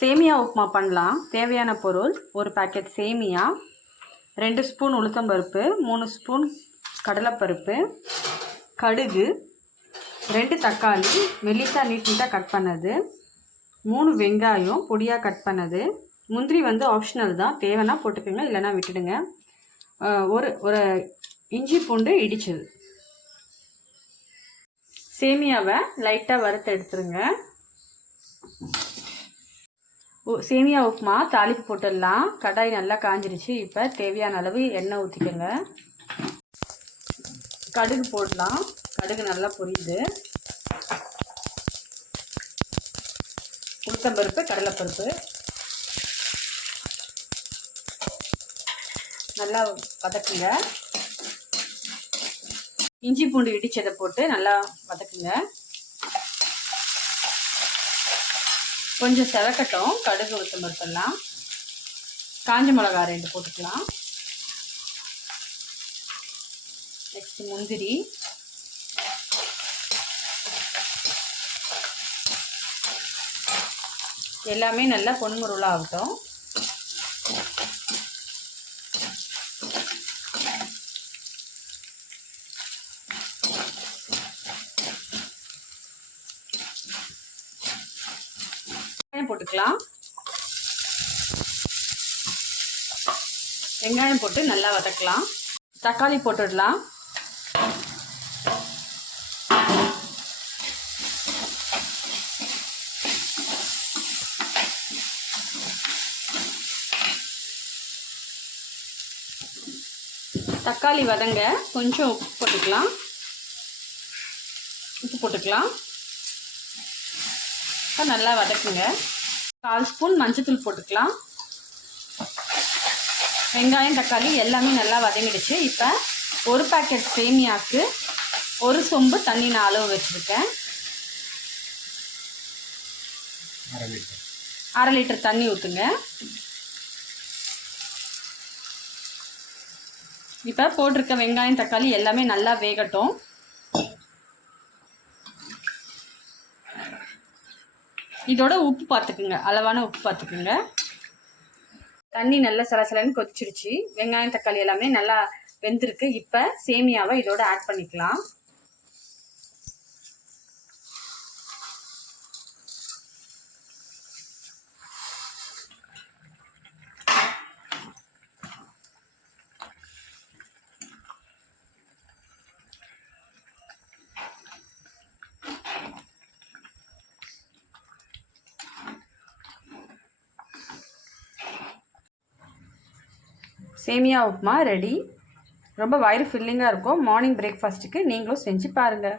சேமியா உப்புமா பண்ணலாம். தேவையான பொருள் ஒரு பேக்கெட் சேமியா ரெண்டு ஸ்பூன் உளுத்தம்பருப்பு மூணு ஸ்பூன் கடலைப்பருப்பு கடுகு ரெண்டு தக்காளி மெல்லிசா நீட் நீட்டாக கட் பண்ணது மூணு வெங்காயம் பொடியாக கட் பண்ணது. முந்திரி வந்து ஆப்ஷனல் தான். தேவைன்னா போட்டுக்கோங்க இல்லைன்னா விட்டுடுங்க. ஒரு ஒரு இஞ்சி பூண்டு இடிச்சது. சேமியாவை லைட்டாக வறுத்து எடுத்துருங்க. சேமியா உப்புமா தாளிப்பு போட்டுடலாம். கடாய் நல்லா காஞ்சிருச்சு. இப்போ தேவையான அளவு எண்ணெய் ஊற்றிக்கோங்க கடுகு போடலாம். கடுகு நல்லா பொரியுது. உளுத்தம்பருப்பு கடலைப்பருப்பு. நல்லா வதக்குங்க. இஞ்சி பூண்டு இடிச்சதை போட்டு நல்லா வதக்குங்க. கொஞ்சம் செவக்கட்டும். கடுகு உளுத்தம் பருப்பெல்லாம் காஞ்ச மிளகா ரெண்டு போட்டுக்கலாம். நெக்ஸ்ட் முந்திரி. எல்லாமே நல்லா பொன்முருளாக ஆகட்டும் வெங்காயம் போட்டுக்கலாம். வெங்காயம் போட்டு நல்லா வதக்கலாம். தக்காளி போட்டுடலாம். தக்காளி வதங்க கொஞ்சம் உப்பு போட்டுக்கலாம். உப்பு போட்டுக்கலாம். நல்லா வதக்குங்க. கால் ஸ்பூன் மஞ்சத்தூள் போட்டுக்கலாம். வெங்காயம் தக்காளி எல்லாமே நல்லா வதங்கிடுச்சு. இப்போ ஒரு பாக்கெட் சேமியாவுக்கு ஒரு சொம்பு தண்ணி நான் அளவு வச்சுருக்கேன். அரை லிட்டர். தண்ணி ஊற்றுங்க இப்போ போட்டிருக்க வெங்காயம் தக்காளி எல்லாமே நல்லா வேகட்டும். இதோட உப்பு பார்த்துக்குங்க. அளவான உப்பு பார்த்துக்குங்க. தண்ணி நல்லா சலசலன்னு கொதிச்சிருச்சு. வெங்காயம் தக்காளி எல்லாமே நல்லா வெந்திருக்கு. இப்போ சேமியாவை இதோட ஆட் பண்ணிக்கலாம். சேமியா உப்புமா ரெடி. ரொம்ப வயிறு ஃபில்லிங்காக இருக்கும். மார்னிங் பிரேக்ஃபாஸ்ட்டுக்கு நீங்களும் செஞ்சு பாருங்கள்